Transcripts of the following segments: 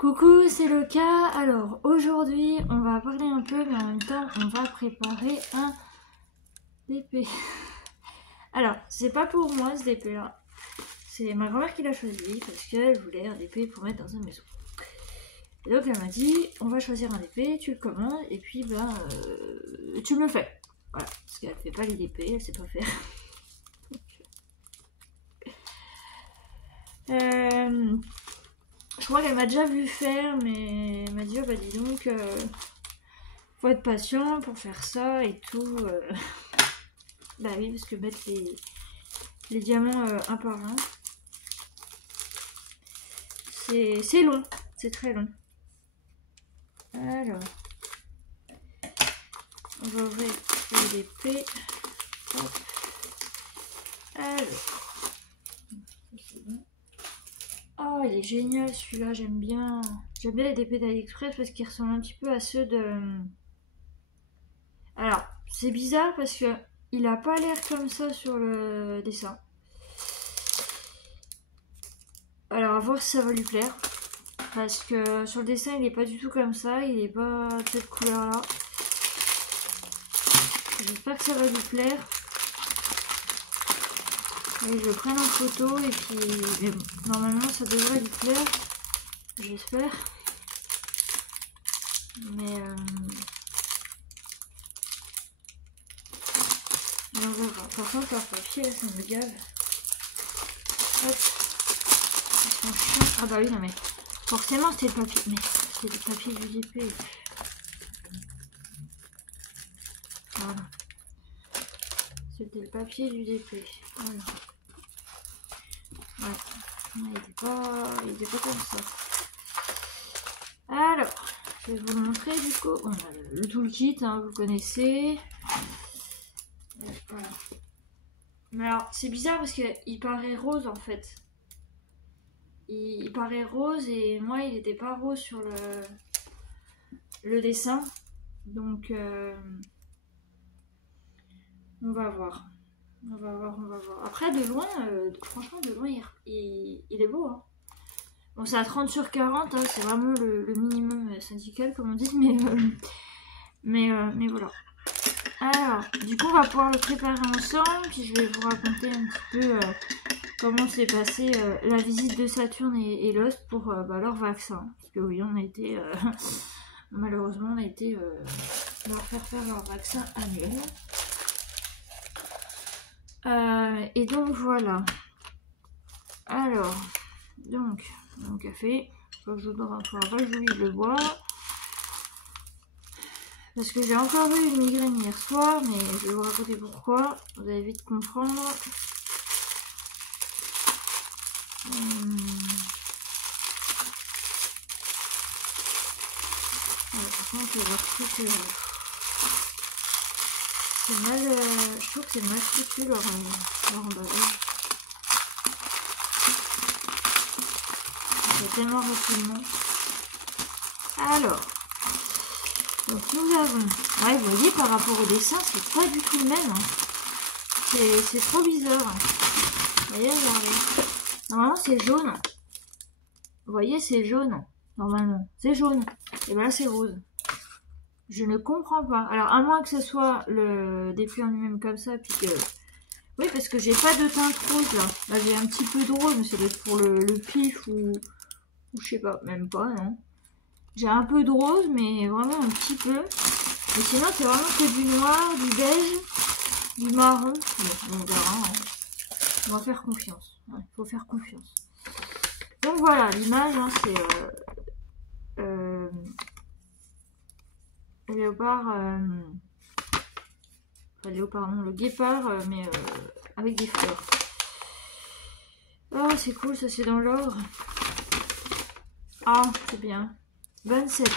Coucou, c'est Loka. Alors aujourd'hui on va parler un peu mais en même temps on va préparer un DP. Alors c'est pas pour moi ce DP là, c'est ma grand-mère qui l'a choisi parce qu'elle voulait un DP pour mettre dans sa maison. Et donc elle m'a dit on va choisir un DP, tu le commandes et puis tu me le fais. Voilà, parce qu'elle fait pas les DP, elle sait pas faire. Je crois qu'elle m'a déjà vu faire, mais elle m'a dit, oh bah dis donc, faut être patient pour faire ça et tout. Bah oui, parce que mettre les diamants un par un, c'est long, c'est très long. Alors, on va ouvrir l'épée. Hop. Alors. Oh, il est génial celui-là, j'aime bien. J'aime bien les DP d'AliExpress parce qu'ils ressemblent un petit peu à ceux de... Alors, c'est bizarre parce que il a pas l'air comme ça sur le dessin. Alors, à voir si ça va lui plaire. Parce que sur le dessin, il est pas du tout comme ça. Il est pas de cette couleur-là. J'espère que ça va lui plaire. Et je le prenne en photo et puis... Mais bon, normalement, ça devrait lui plaire. J'espère. Mais... on verra. Par contre, leur papier, là, ça me gave. Hop. Ils sont chiants. Ah bah oui, non mais... Forcément, c'était le papier. Mais c'était le papier du DP. Voilà. C'était le papier du DP. Voilà. Ouais. Il était pas comme ça. Alors, je vais vous le montrer du coup. On a le toolkit, hein, vous connaissez. Voilà. Mais alors, c'est bizarre parce qu'il paraît rose en fait. Il paraît rose et moi il n'était pas rose sur le dessin. Donc, on va voir. On va voir. Après, de loin, franchement, de loin, il est beau. Hein. Bon, c'est à 30 sur 40, hein, c'est vraiment le minimum syndical, comme on dit, mais voilà. Alors, du coup, on va pouvoir le préparer ensemble, puis je vais vous raconter un petit peu comment s'est passée la visite de Saturne et Lost pour leur vaccin. Parce que oui, on a été, malheureusement, on a été leur faire leur vaccin annuel. Et donc, voilà. Alors, donc, mon café, faut que je le bois. Parce que j'ai encore eu une migraine hier soir, mais je vais vous raconter pourquoi. Vous allez vite comprendre. Par contre, je vais voir que c'est mal. Je trouve que c'est mal foutu leur emballage. C'est tellement rapidement. Alors. Donc nous avons, ouais vous voyez par rapport au dessin c'est pas du tout le même, hein. C'est trop bizarre. Vous voyez, regardez. Normalement c'est jaune. Vous voyez c'est jaune, normalement. C'est jaune. Et ben là c'est rose. Je ne comprends pas. Alors à moins que ce soit le DP en lui-même comme ça, puis que... Oui parce que j'ai pas de teinte rose là. Là j'ai un petit peu de rose, mais ça doit être pour le pif ou je sais pas, même pas non. J'ai un peu de rose, mais vraiment un petit peu. Mais sinon, c'est vraiment que du noir, du beige, du marron. Bon, on verra. Hein. On va faire confiance. Il faut faire confiance. Donc voilà, l'image, hein, c'est le léopard. Enfin, léopard, non, le guépard, mais avec des fleurs. Oh, c'est cool, ça c'est dans l'ordre. Ah, c'est bien. 27,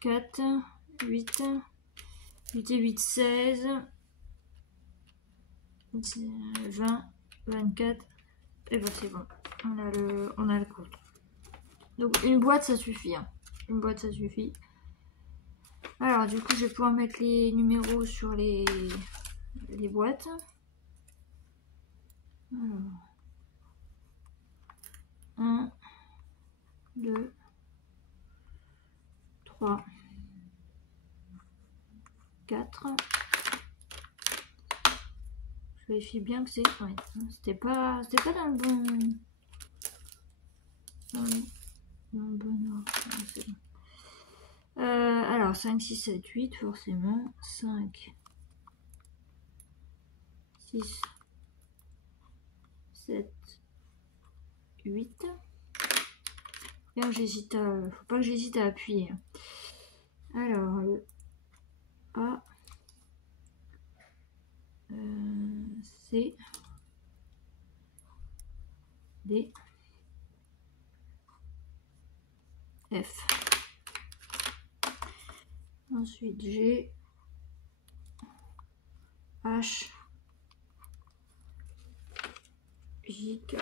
4, 8, 8 et 8, 16, 20, 24, et ben c'est bon, on a le compte. Donc une boîte ça suffit, hein. Une boîte ça suffit. Alors du coup je vais pouvoir mettre les numéros sur les boîtes. Alors, 1, 2, 3, 4. Je vérifie bien que c'est... Ouais, c'était pas dans le bon... Dans le bon ordre. C'est bon. Alors, 5, 6, 7, 8, forcément. 5, 6, 7, 8. Bien, j'hésite à... Faut pas que j'hésite à appuyer. Alors, le A, C, D, F. Ensuite, G, H, J, K,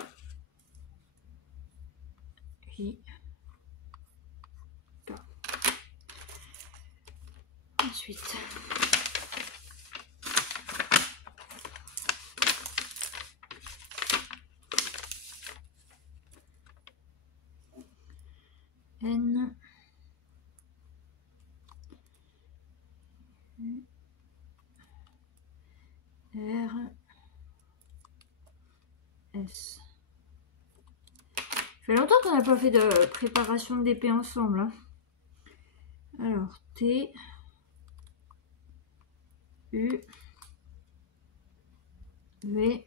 J, K. Ensuite, N, R, S. Ça fait longtemps qu'on n'a pas fait de préparation de DP ensemble. Hein. Alors, T, U, V,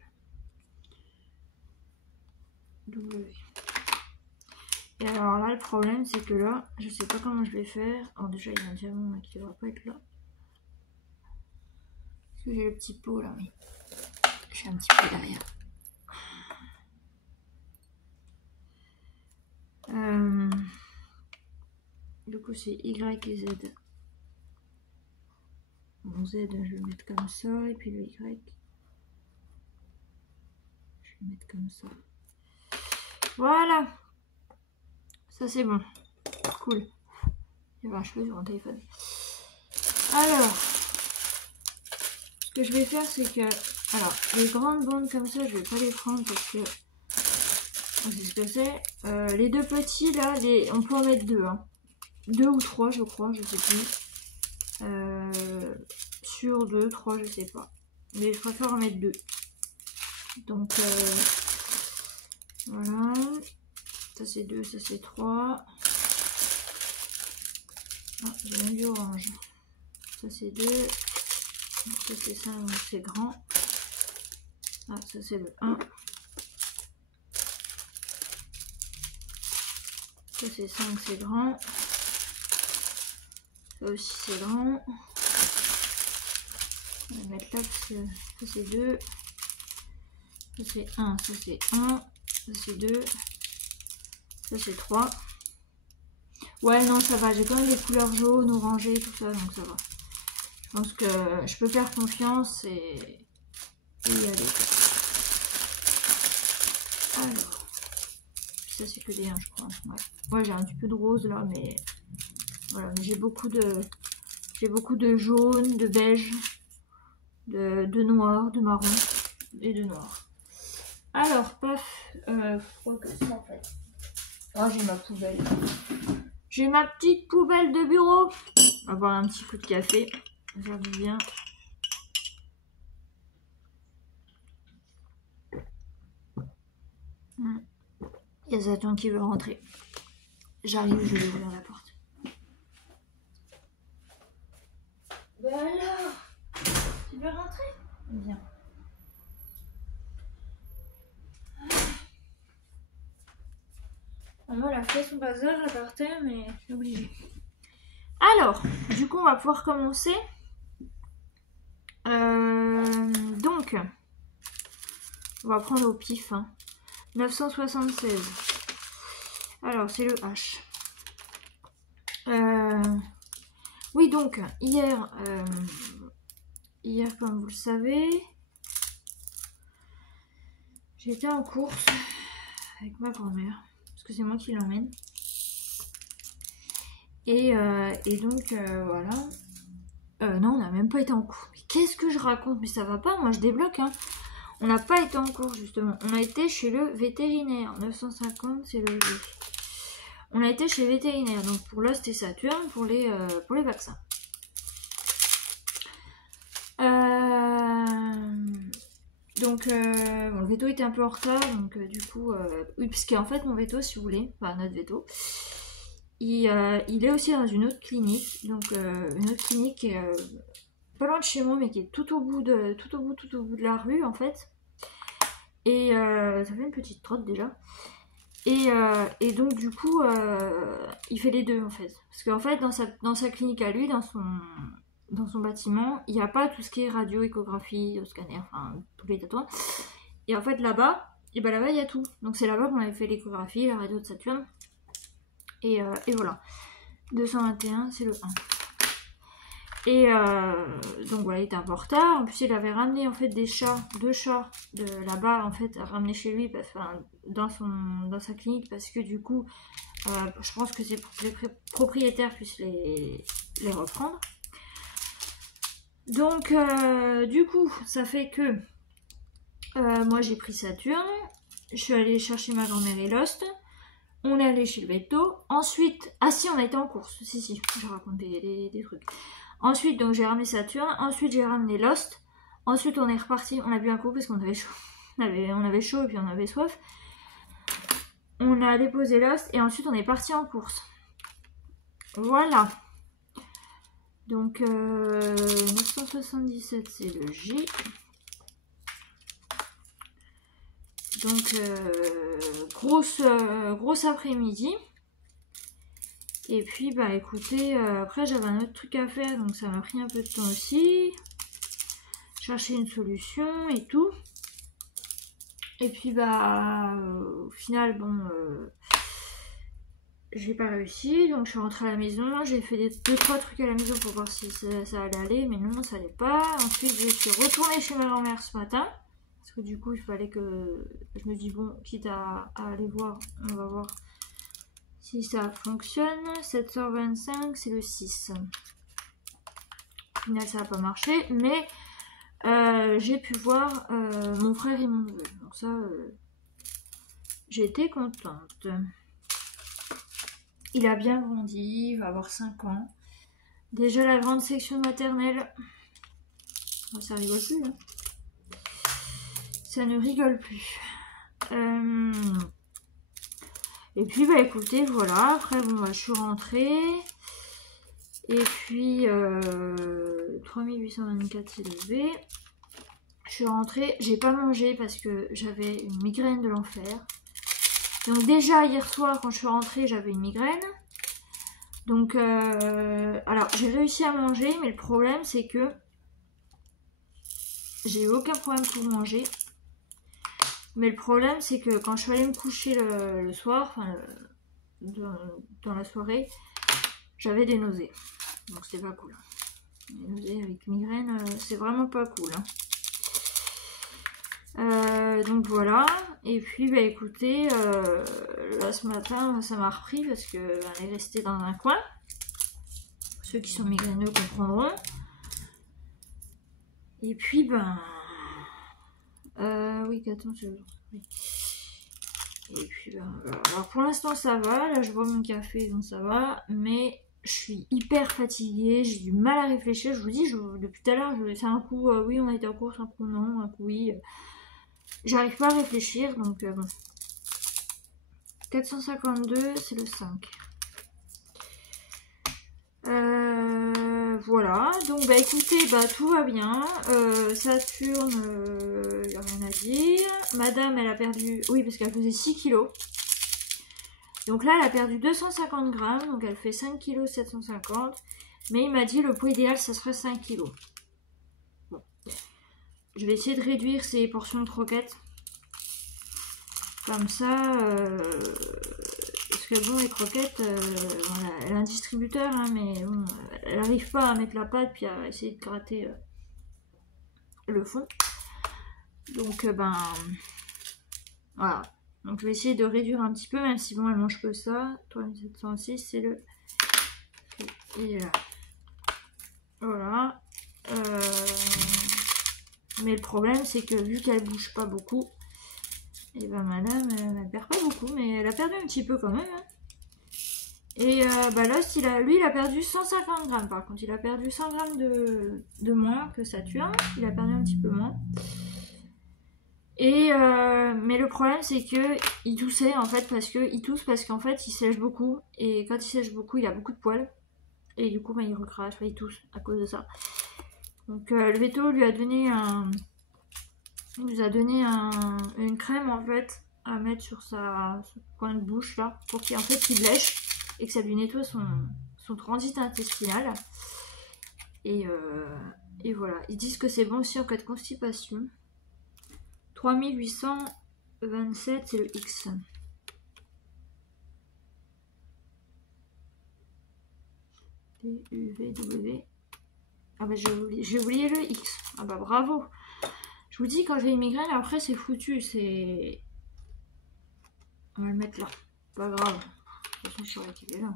W. Et alors là, le problème, c'est que là, je sais pas comment je vais faire. Alors déjà, il y a un diamant qui devrait pas être là. Parce que j'ai le petit pot là, mais je suis un petit peu derrière. Du coup, c'est Y et Z. Bon, Z, je vais le mettre comme ça. Et puis le Y, je vais le mettre comme ça. Voilà. Ça, c'est bon. Cool. Il y avait un cheveu sur mon téléphone. Alors, ce que je vais faire, c'est que... Alors, les grandes bandes comme ça, je vais pas les prendre parce que... On sait ce que c'est. Les deux petits, là, on peut en mettre deux. Hein. 2 ou 3, je crois, je sais plus. Sur 2, 3, je sais pas. Mais je préfère en mettre 2. Donc, voilà. Ça, c'est 2, ça, c'est 3. Ah, j'ai même du orange. Ça, c'est 2. Ça, c'est 5, donc c'est grand. Ah, ça, c'est le 1. Ça, c'est 5, c'est grand. Ça aussi, c'est grand. On va mettre là, parce que ça, c'est 2. Ça, c'est 1. Ça, c'est 1. Ça, c'est 2. Ça, c'est 3. Ouais, non, ça va. J'ai quand même des couleurs jaunes, orangées, tout ça, donc ça va. Je pense que je peux faire confiance et y aller. Alors, ça, c'est que des 1, je crois. Ouais, j'ai un petit peu de rose là, mais voilà. Mais j'ai beaucoup de jaune, de beige, de noir, de marron et de noir. Alors, paf, je crois que ça en fait. Oh, j'ai ma poubelle. J'ai ma petite poubelle de bureau. On va boire un petit coup de café. Ça va faire du bien. Il y a Zaton qui veut rentrer. J'arrive, je vais ouvrir la porte. Ben alors, tu veux rentrer? Viens. Maman, elle a fait son bazar à par terre, mais je suis obligée. Alors, du coup, on va pouvoir commencer. Donc, on va prendre au pif. Hein. 976. Alors, c'est le H. Oui, donc, hier, comme vous le savez, j'étais en course avec ma grand-mère. Parce que c'est moi qui l'emmène. Et donc, voilà. Non, on n'a même pas été en cours. Mais qu'est-ce que je raconte? Mais ça va pas, moi je débloque. Hein. On n'a pas été en cours, justement. On a été chez le vétérinaire. 950, c'est le jeu. On a été chez le vétérinaire, donc pour Lost et Saturn, pour les vaccins. Donc, bon, le veto était un peu en retard, donc du coup, oui, parce qu'en fait, mon veto, si vous voulez, enfin notre veto, il est aussi dans une autre clinique, donc une autre clinique qui est pas loin de chez moi, mais qui est tout au bout de la rue, en fait. Et ça fait une petite trotte déjà. Et donc du coup, il fait les deux en fait. Parce qu'en fait, dans sa clinique à lui, dans son bâtiment, il n'y a pas tout ce qui est radio, échographie, scanner, enfin tous les tatouages. Et en fait là-bas, il y a tout. Donc c'est là-bas qu'on avait fait l'échographie, la radio de Saturne. Et voilà. 221, c'est le 1. Et donc voilà, il était un peu en retard. En plus, il avait ramené en fait deux chats de là-bas, en fait, ramené chez lui, enfin, dans sa clinique, parce que du coup, je pense que c'est pour que les propriétaires puissent les reprendre. Donc, du coup, ça fait que moi j'ai pris Saturne, je suis allée chercher ma grand-mère et Lost. On est allé chez le veto. Ensuite, ah si, on a été en course. Si, je raconte des trucs. Ensuite, donc j'ai ramené Saturne. Ensuite, j'ai ramené Lost. Ensuite, on est reparti. On a bu un coup parce qu'on avait chaud. On avait chaud et puis on avait soif. On a déposé Lost et ensuite on est parti en course. Voilà. Donc 977, c'est le J. Donc grosse après-midi. Et puis bah écoutez, après j'avais un autre truc à faire, donc ça m'a pris un peu de temps aussi. Chercher une solution et tout. Et puis bah au final bon j'ai pas réussi, donc je suis rentrée à la maison, j'ai fait 2-3 trucs à la maison pour voir si ça allait aller, mais non ça allait pas. Ensuite je suis retournée chez ma grand-mère ce matin. Parce que du coup, il fallait que... Je me dis, bon, quitte à aller voir, on va voir si ça fonctionne. 7h25, c'est le 6. Au final, ça n'a pas marché, mais j'ai pu voir mon frère et mon neveu. Donc ça, j'étais contente. Il a bien grandi, il va avoir 5 ans. Déjà la grande section maternelle. Oh, ça rigole plus, hein. Ça ne rigole plus. Et puis bah écoutez, voilà. Après bon bah je suis rentrée. Et puis 3824 c'est levé. Je suis rentrée. J'ai pas mangé parce que j'avais une migraine de l'enfer. Donc déjà hier soir quand je suis rentrée j'avais une migraine. Donc alors j'ai réussi à manger, mais le problème c'est que j'ai eu aucun problème pour manger. Mais le problème, c'est que quand je suis allée me coucher le soir, enfin, dans la soirée, j'avais des nausées. Donc c'était pas cool. Les nausées avec migraine, c'est vraiment pas cool. Donc voilà. Et puis, bah écoutez, là ce matin, ça m'a repris parce qu'elle est restée dans un coin. Ceux qui sont migraineux comprendront. Et puis, ben... oui, attends, oui. Et puis, alors pour l'instant ça va, là je bois mon café donc ça va, mais je suis hyper fatiguée, j'ai du mal à réfléchir, je vous dis, depuis tout à l'heure, c'est un coup, oui on a été en course, un coup non, un coup oui, j'arrive pas à réfléchir, donc bon. 452, c'est le 5. Voilà, donc bah écoutez, bah tout va bien. Saturne, y a rien à dire. Madame, elle a perdu, oui, parce qu'elle faisait 6 kilos. Donc là, elle a perdu 250 grammes, donc elle fait 5 kg 750. Mais il m'a dit le poids idéal, ça serait 5 kg. Bon. Je vais essayer de réduire ses portions de croquettes. Comme ça, parce que bon, les croquettes, voilà, elle a un distributeur, hein, mais bon, elle n'arrive pas à mettre la pâte puis à essayer de gratter le fond. Donc, ben, voilà. Donc, je vais essayer de réduire un petit peu, même si bon, elle mange que ça. 3706, c'est le... Et là. Voilà. Mais le problème, c'est que vu qu'elle bouge pas beaucoup, et ben madame, elle perd pas beaucoup, mais elle a perdu un petit peu quand même. Hein. Et bah Lost, lui, il a perdu 150 grammes. Par contre, il a perdu 100 grammes de moins que Saturne. Il a perdu un petit peu moins. Et mais le problème, c'est que il toussait en fait il tousse parce qu'en fait, il sèche beaucoup. Et quand il sèche beaucoup, il a beaucoup de poils. Et du coup, bah, il recrache, il tousse à cause de ça. Donc le veto lui a donné une crème en fait à mettre sur ce coin de bouche là pour qu'il lèche et que ça lui nettoie son transit intestinal. Et voilà, ils disent que c'est bon aussi en cas de constipation. 3827, c'est le X. D-U-V-W. Ah bah j'ai oublié le X. Ah bah bravo. Je vous dis, quand j'ai une migraine, après c'est foutu. On va le mettre là. Pas grave. De toute façon, je saurais qu'il est là.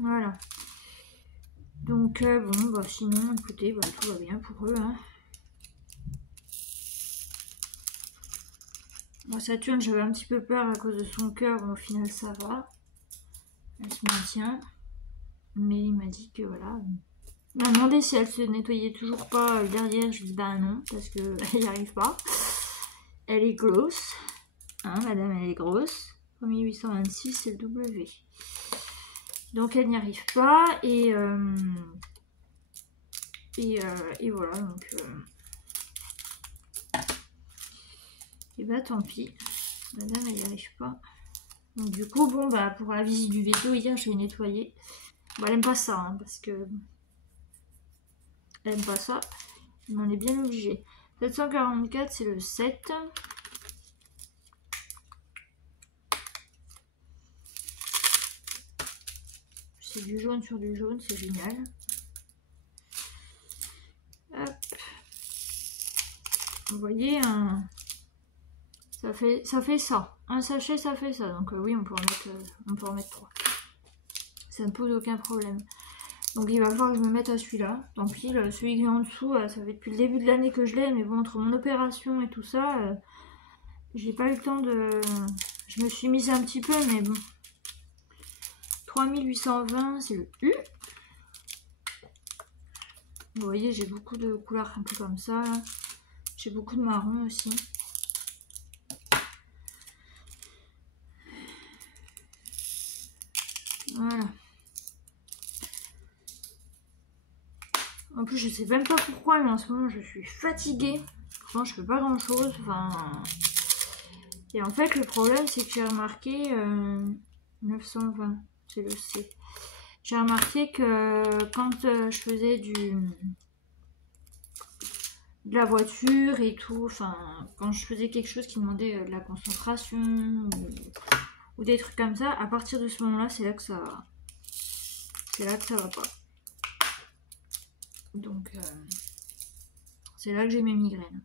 Voilà. Donc bon, bah sinon, écoutez, bah, tout va bien pour eux. Hein. Bon, Saturne, j'avais un petit peu peur à cause de son cœur. Bon, au final, ça va. Elle se maintient. Mais il m'a dit que voilà. Il m'a demandé si elle se nettoyait toujours pas derrière. Je lui dis bah non, parce qu'elle n'y arrive pas. Elle est grosse. Hein, madame, elle est grosse. 3826, c'est le W. Donc elle n'y arrive pas. Et voilà. Donc. Et bah tant pis. Madame, elle n'y arrive pas. Donc du coup, bon, bah pour la visite du veto, hier, je l'ai nettoyé. Bon, elle aime pas ça, hein, parce que... Elle aime pas ça. Mais on est bien obligé. 744, c'est le 7. C'est du jaune sur du jaune, c'est génial. Hop. Vous voyez, ça fait ça. Un sachet, ça fait ça. Donc oui, on peut en mettre 3. Ça ne pose aucun problème. Donc il va falloir que je me mette à celui-là. Tant pis, celui qui est en dessous, ça fait depuis le début de l'année que je l'ai. Mais bon, entre mon opération et tout ça, j'ai pas eu le temps de... Je me suis mise un petit peu, mais bon. 3820, c'est le U. Vous voyez, j'ai beaucoup de couleurs un peu comme ça. J'ai beaucoup de marron aussi. Voilà. En plus, je sais même pas pourquoi, mais en ce moment, je suis fatiguée. Franchement, je fais pas grand chose. Enfin... Et en fait, le problème, c'est que j'ai remarqué 920, c'est le C. J'ai remarqué que quand je faisais de la voiture et tout, enfin, quand je faisais quelque chose qui demandait de la concentration ou des trucs comme ça, à partir de ce moment-là, c'est là que ça va pas. Donc, c'est là que j'ai mes migraines.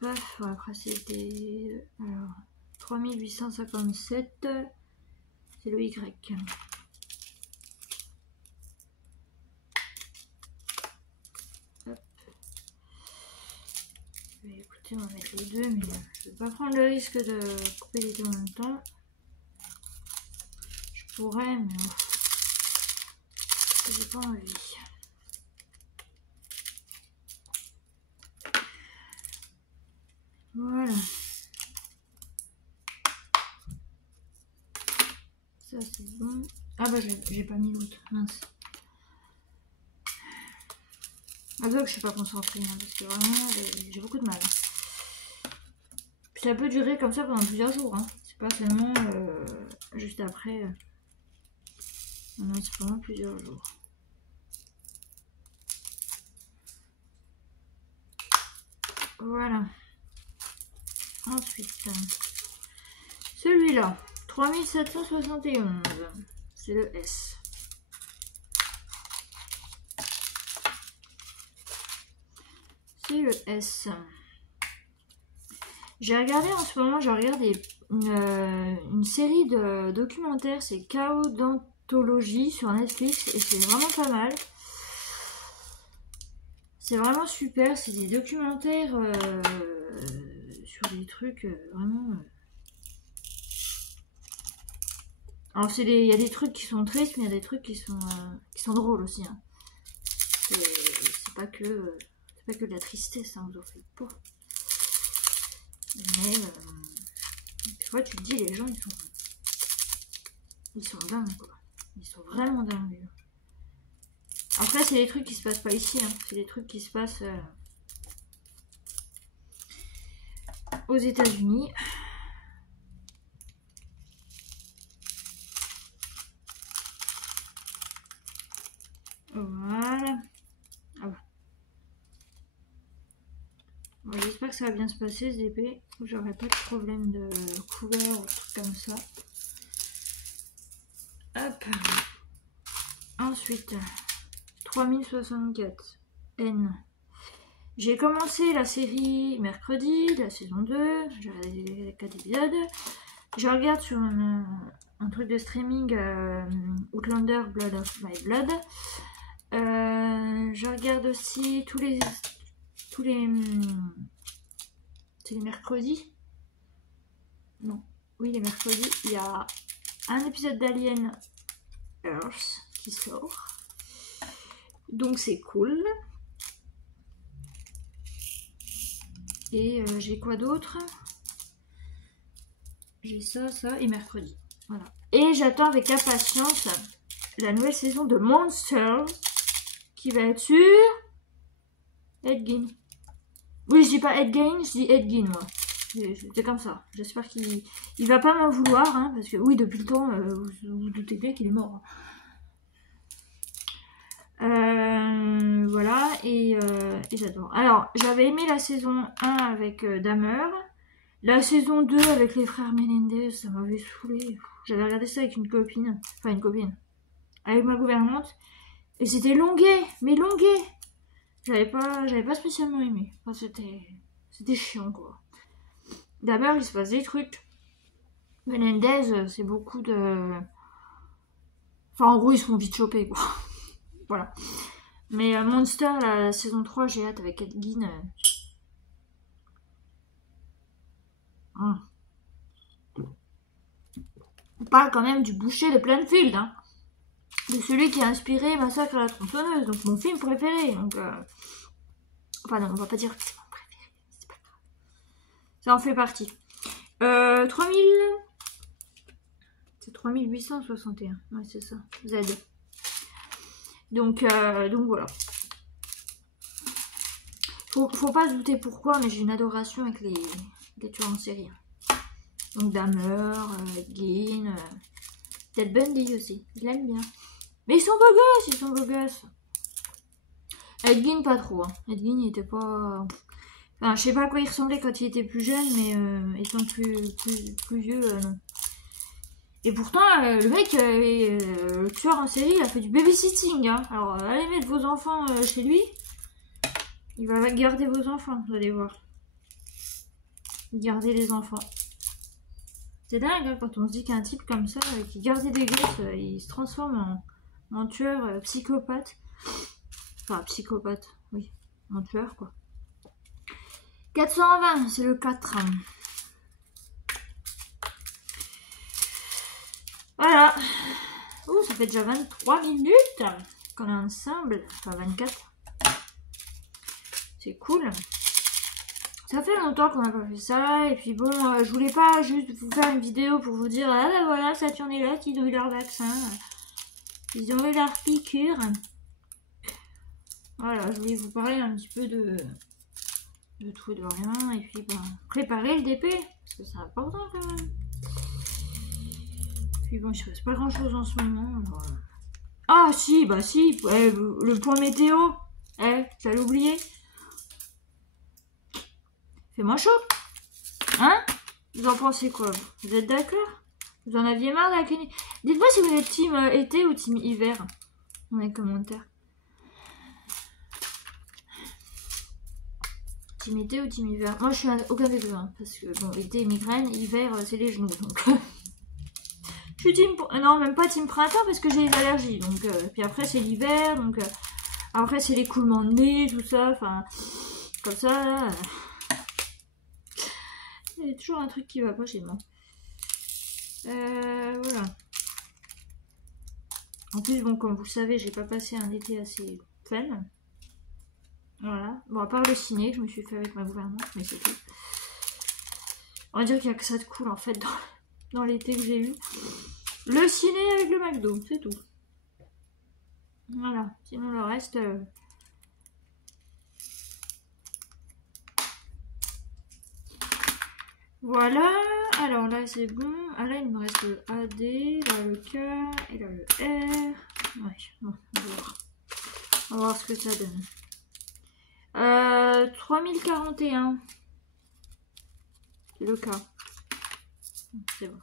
Paf. Après, c'était... Alors, 3857, c'est le Y. Hop. Écoutez, on va mettre les deux, mais je ne vais pas prendre le risque de couper les deux en même temps. Je pourrais, mais j'ai pas envie. Voilà. Ça c'est bon. Ah bah j'ai pas mis l'autre, mince. Ah donc je suis pas concentrée, hein, parce que vraiment j'ai beaucoup de mal. Puis ça peut durer comme ça pendant plusieurs jours, hein. C'est pas seulement juste après. Non, c'est pendant plusieurs jours. Voilà. Ensuite, celui-là, 3771, c'est le S. C'est le S. J'ai regardé en ce moment, j'ai regardé une série de documentaires, c'est Chaos d'anthologie sur Netflix et c'est vraiment pas mal. C'est vraiment super, c'est des documentaires sur des trucs vraiment... Alors il y a des trucs qui sont tristes, mais il y a des trucs qui sont drôles aussi. Hein. C'est pas que de la tristesse, hein, vous en faites pas. Mais des fois tu te dis, les gens ils sont dingues, quoi. Ils sont vraiment dingues. Après c'est des trucs qui se passent pas ici, hein. C'est des trucs qui se passent aux États-Unis. Voilà. Ah bon. Bon, j'espère que ça va bien se passer, ce DP. J'aurai pas de problème de couleur ou truc comme ça. Hop. Ensuite, 3064 N. J'ai commencé la série mercredi, la saison 2. J'ai regardé les 4 épisodes. Je regarde sur un truc de streaming Outlander Blood of My Blood. Je regarde aussi tous les mercredis. Non, oui, les mercredis, il y a un épisode d'Alien Earth qui sort. Donc c'est cool. Et j'ai quoi d'autre? J'ai ça et mercredi. Voilà. Et j'attends avec impatience la nouvelle saison de Monsters qui va être sur Ed Gein. Oui, je dis pas Ed Gein, je dis Ed Gein, moi. C'est comme ça. J'espère qu'il va pas m'en vouloir, hein, parce que oui, depuis le temps, vous vous doutez bien qu'il est mort. Voilà, et j'adore. Alors, j'avais aimé la saison 1 avec Dahmer. La saison 2 avec les frères Menendez, ça m'avait saoulé. J'avais regardé ça avec une copine. Enfin, une copine. Avec ma gouvernante. Et c'était longué, mais longué. J'avais pas spécialement aimé. Enfin, c'était chiant, quoi. D'abord, il se passe des trucs. Menendez, c'est beaucoup de... Enfin, en gros, ils se font vite choper, quoi. Voilà. Mais Monster, la saison 3, j'ai hâte avec Ed Gein. On parle quand même du boucher de Plainfield, hein. De celui qui a inspiré Massacre à la tronçonneuse, donc mon film préféré. Donc, enfin non, on va pas dire que c'est mon préféré, c'est pas grave. Ça en fait partie. 3000... C'est 3861, ouais c'est ça, Z. Donc voilà. Faut pas se douter pourquoi, mais j'ai une adoration avec les tueurs en série. Donc Dahmer, Gein, Ted Bundy aussi, je l'aime bien. Mais ils sont beaux gosses, Ed Gein pas trop, hein. Ed Gein il était pas... Enfin, je sais pas à quoi il ressemblait quand il était plus jeune, mais étant plus vieux, non. Et pourtant, le mec, le tueur en série, il a fait du babysitting, hein. Alors, allez mettre vos enfants chez lui. Il va garder vos enfants, vous allez voir. Garder les enfants. C'est dingue, hein, quand on se dit qu'un type comme ça, qui gardait des gosses, il se transforme en tueur psychopathe. Enfin, psychopathe, oui. En tueur, quoi. 420, c'est le 4. Voilà. Oh, ça fait déjà 23 minutes qu'on est ensemble. Enfin, 24. C'est cool. Ça fait longtemps qu'on n'a pas fait ça. Et puis bon, je voulais pas juste vous faire une vidéo pour vous dire, ah ben voilà, Saturne est là, ils ont eu leur vaccin. Ils ont eu leur piqûre. Voilà, je voulais vous parler un petit peu de tout et de rien. Et puis bon, préparer le DP. Parce que c'est important quand même. Puis bon, il se passe pas grand chose en ce moment. Alors... Ah si, bah si, le point météo. J'allais oublier. Fait moins chaud. Hein? Vous en pensez quoi? Vous êtes d'accord? Vous en aviez marre de la clinique? Dites-moi si vous êtes team été ou team hiver. Dans les commentaires. Team été ou team hiver? Moi je suis aucun des deux. Hein, parce que bon, été migraine, hiver c'est les genoux. Donc... Je suis team... Non, même pas team printemps parce que j'ai des allergies. Donc, puis après, c'est l'hiver. Donc, après, c'est l'écoulement de nez, tout ça. Enfin, comme ça, là. toujours un truc qui va pas chez moi. Voilà. En plus, bon, comme vous le savez, j'ai pas passé un été assez fun. Voilà. Bon, à part le ciné que je me suis fait avec ma gouvernante, mais c'est tout. On va dire qu'il n'y a que ça de cool en fait dans l'été que j'ai eu. Le ciné avec le McDo, c'est tout. Voilà. Sinon le reste... Voilà. Alors là c'est bon. Ah là il me reste le AD, là le K et là le R. Ouais, bon, on va voir. On va voir ce que ça donne. 3041. Le K. C'est bon.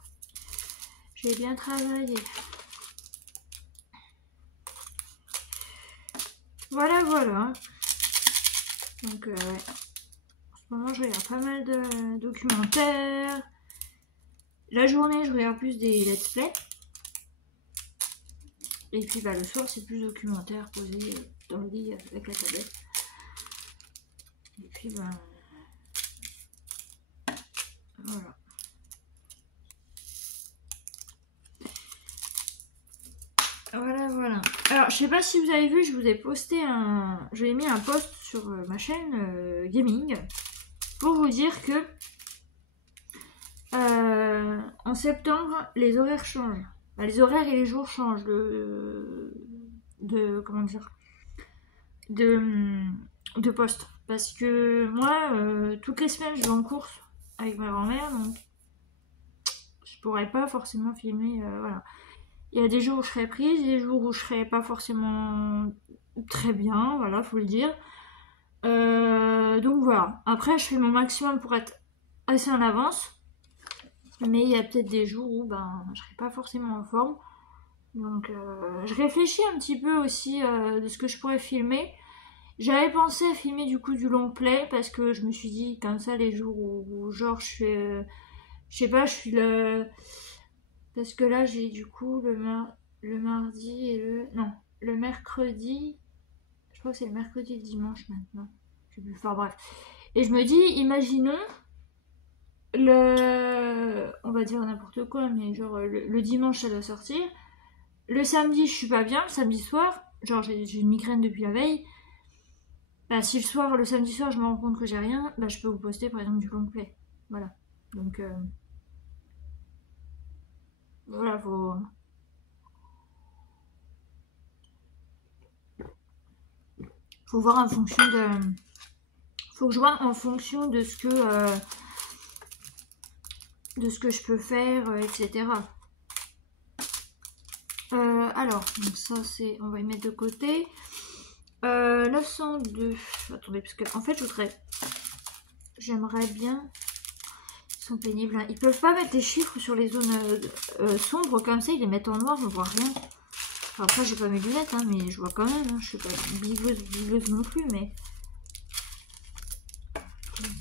J'ai bien travaillé. Voilà, voilà. Donc, ouais. En ce moment, je regarde pas mal de documentaires. La journée, je regarde plus des let's play. Et puis, bah, le soir, c'est plus documentaire posé dans le lit avec la tablette. Et puis, bah... Voilà. Voilà, voilà. Alors, je sais pas si vous avez vu, je vous ai posté un... J'ai mis un post sur ma chaîne gaming pour vous dire que en septembre, les horaires changent. Enfin, les horaires et les jours changent comment dire, de poste. Parce que moi, toutes les semaines, je vais en course avec ma grand-mère, donc je pourrais pas forcément filmer, voilà. Il y a des jours où je serai prise, des jours où je serai pas forcément très bien, voilà, faut le dire. Donc voilà. Après, je fais mon maximum pour être assez en avance. Mais il y a peut-être des jours où ben, je serai pas forcément en forme. Donc je réfléchis un petit peu aussi de ce que je pourrais filmer. J'avais pensé à filmer du coup du long play parce que je me suis dit comme ça les jours où genre je fais... je sais pas, je suis le... Parce que là j'ai du coup le mardi et le... Non, le mercredi. Je crois que c'est le mercredi et le dimanche maintenant. Je sais plus, enfin bref. Et je me dis, imaginons... On va dire n'importe quoi, mais genre le dimanche ça doit sortir. Le samedi je suis pas bien, le samedi soir, genre j'ai une migraine depuis la veille. Bah si le samedi soir je me rends compte que j'ai rien, bah je peux vous poster par exemple du long play. Voilà. Donc voilà, faut voir en fonction de... Faut que je vois en fonction de ce que je peux faire, etc. Alors, donc ça c'est... On va y mettre de côté. 902. Attendez, parce que en fait, j'aimerais bien... Ils sont pénibles. Hein. Ils peuvent pas mettre les chiffres sur les zones sombres comme ça. Ils les mettent en noir, je vois rien. Enfin, après, j'ai pas mes lunettes, hein, mais je vois quand même. Hein. Je suis pas bigleuse non plus, mais...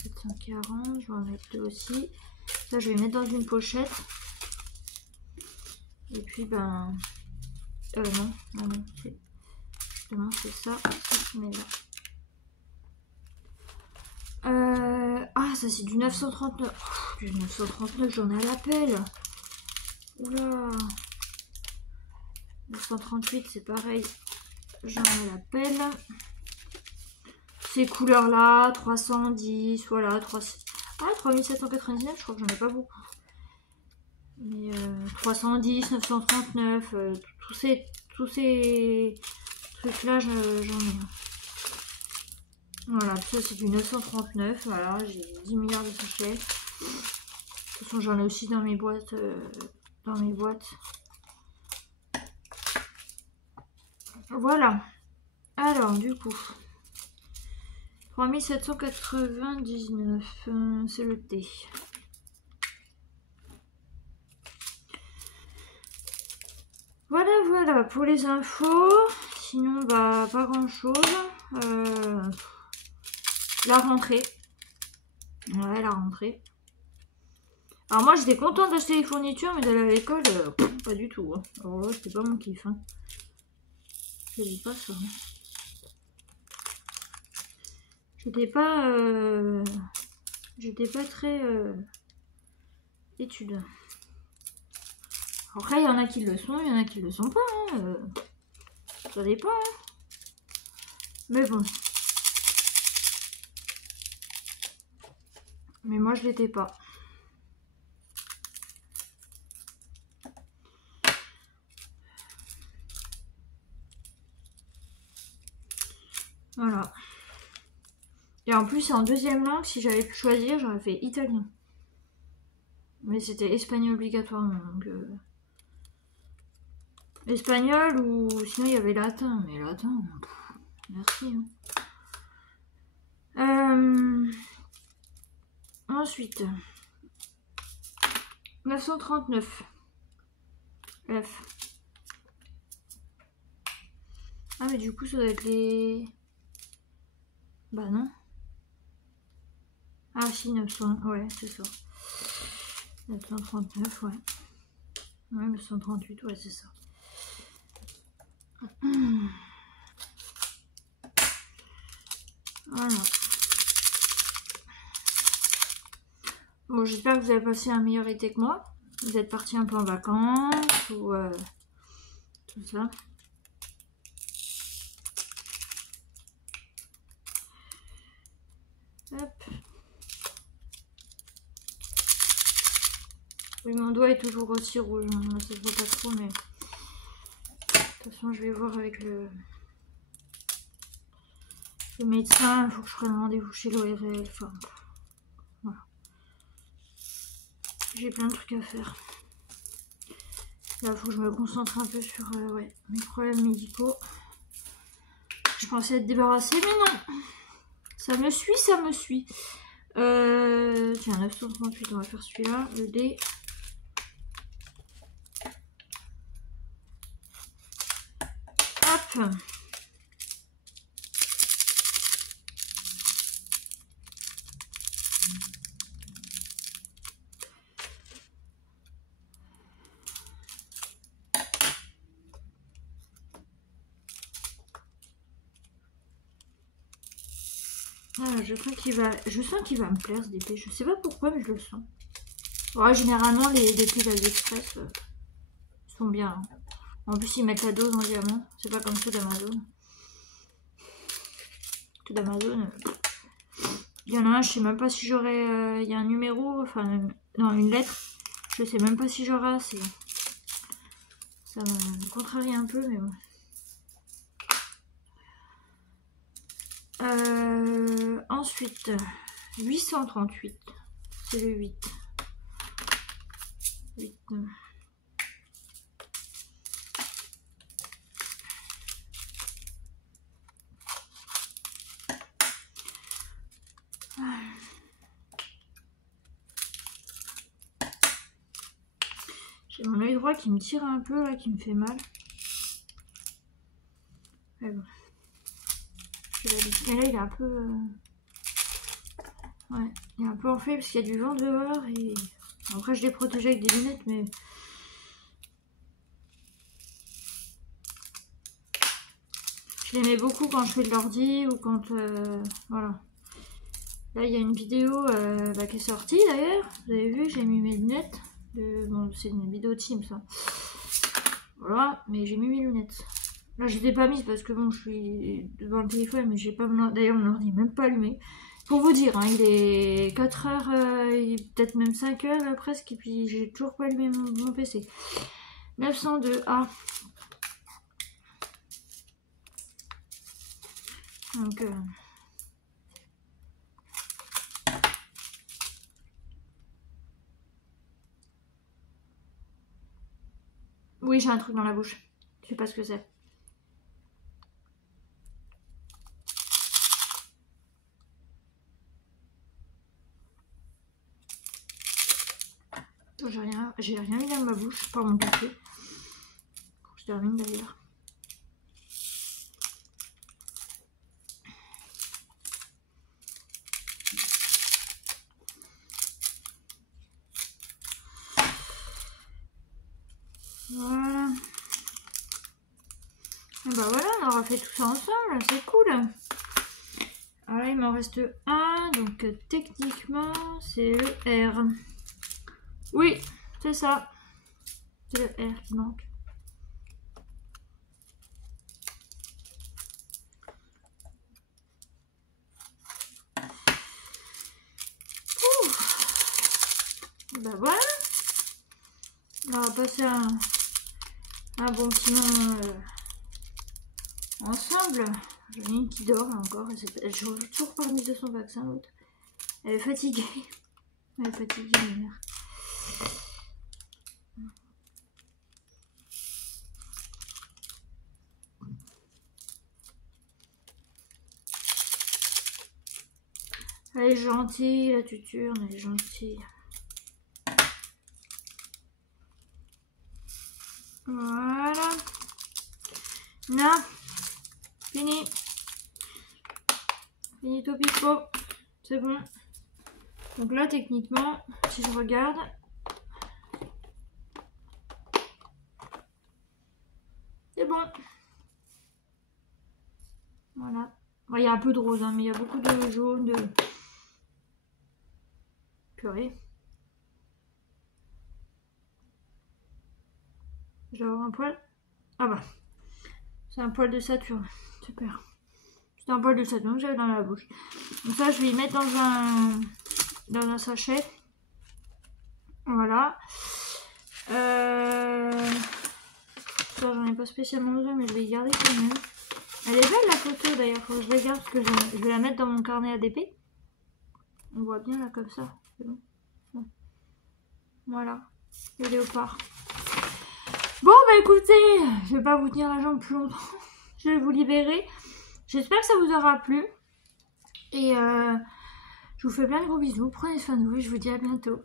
740, je vais en mettre deux aussi. Ça, je vais mettre dans une pochette. Et puis, ben... non, c'est... Justement, c'est ça. Ça se met là. Ah, ça, c'est du 939. Oh, du 939, j'en ai à l'appel. Oula. 938, c'est pareil. J'en ai à l'appel. Ces couleurs-là, 310, voilà. 3799, je crois que j'en ai pas beaucoup. Mais 310, 939, tous ces trucs-là, j'en ai. Voilà, ça c'est du 939, voilà, j'ai 10 milliards de sachets. De toute façon, j'en ai aussi dans mes boîtes. Voilà. Alors, du coup, 3799, c'est le thé. Voilà, voilà, pour les infos. Sinon, bah, pas grand-chose. La rentrée. Ouais, la rentrée. Alors moi, j'étais contente d'acheter les fournitures, mais d'aller à l'école, pas du tout. Hein. Alors là, c'était pas mon kiff. Hein. Je dis pas ça. Hein. J'étais pas très Études. Après, il y en a qui le sont, il y en a qui le sont pas. Hein. Ça dépend. Hein. Mais bon. Mais moi, je l'étais pas. Voilà. Et en plus, c'est en deuxième langue. Si j'avais pu choisir, j'aurais fait italien. Mais c'était espagnol obligatoirement. Donc, espagnol ou sinon il y avait latin. Mais latin, pff, merci. Hein. Ensuite, 939. F. Ah mais du coup ça doit être les... Bah non. Ah si, 900, ouais c'est ça. 939, ouais. Ouais, 938, ouais c'est ça. Voilà. Bon, j'espère que vous avez passé un meilleur été que moi. Vous êtes partis un peu en vacances ou tout ça. Hop. Oui, mon doigt est toujours aussi rouge. Hein. Ça se voit pas trop, mais... De toute façon, je vais voir avec le médecin. Il faut que je prenne rendez-vous chez l'ORL. Enfin, voilà. J'ai plein de trucs à faire. Là, il faut que je me concentre un peu sur ouais, mes problèmes médicaux. Je pensais être débarrassée, mais non. Ça me suit, ça me suit. Tiens, 938, on va faire celui-là. Le D. Hop. Ah, je sens qu'il va me plaire ce DP. Je sais pas pourquoi, mais je le sens. Ouais, généralement, les DP d'AliExpress sont bien. Hein. En plus, ils mettent la dose en diamant. C'est pas comme ceux d'Amazon. Ceux d'Amazon, il y en a un, je sais même pas si j'aurais... il y a un numéro, enfin, non, une lettre. Je sais même pas si j'aurai assez. Ça me contrarie un peu, mais bon. Ensuite, 838. C'est le 8. 8. J'ai mon œil droit qui me tire un peu, là, qui me fait mal. Mais bon. Et là, il est un peu... Ouais, il est un peu enflé parce qu'il y a du vent dehors. Et après, je l'ai protégé avec des lunettes, mais... Je l'aimais beaucoup quand je fais de l'ordi ou quand... voilà. Là, il y a une vidéo qui est sortie, d'ailleurs. Vous avez vu, j'ai mis mes lunettes. Bon, c'est une vidéo Teams, ça. Voilà, mais j'ai mis mes lunettes. Là, je ne les ai pas mises parce que bon, je suis devant le téléphone, mais j'ai pas d'ailleurs mon ordi même pas allumé. Pour vous dire, hein, il est 4h, peut-être même 5h là, presque, et puis j'ai toujours pas allumé mon PC. 902A. Donc, oui, j'ai un truc dans la bouche. Je sais pas ce que c'est. J'ai rien mis dans ma bouche, pas mon café. Je termine d'ailleurs. Voilà. Et bah voilà, on aura fait tout ça ensemble, c'est cool. Alors là, il m'en reste un, donc techniquement, c'est le R. Oui, c'est ça. C'est le R qui manque. Ben voilà. On va passer un bon petit moment ensemble. J'en ai une qui dort encore. Elle joue toujours pas remise de son vaccin, l'autre. Elle est fatiguée. Elle est fatiguée, ma mère. Elle est gentille, la tuturne, elle est gentille. Voilà. Non. Fini. Finito pipo. C'est bon. Donc là, techniquement, si je regarde... C'est bon. Voilà. Bon, il y a un peu de rose, hein, mais il y a beaucoup de jaune, de... Purée. Je vais avoir un poil. Ah bah. C'est un poil de Saturne. Super. C'est un poil de Saturne que j'avais dans la bouche. Donc ça, je vais y mettre dans un sachet. Voilà. Ça, j'en ai pas spécialement besoin, mais je vais y garder quand même. Elle est belle la photo d'ailleurs. Faut que je regarde parce que je vais la mettre dans mon carnet ADP. On voit bien là comme ça. C'est bon. Bon. Voilà. Le léopard. Bon bah écoutez, je vais pas vous tenir la jambe plus longtemps. Je vais vous libérer. J'espère que ça vous aura plu. Et je vous fais plein de gros bisous. Prenez soin de vous et je vous dis à bientôt.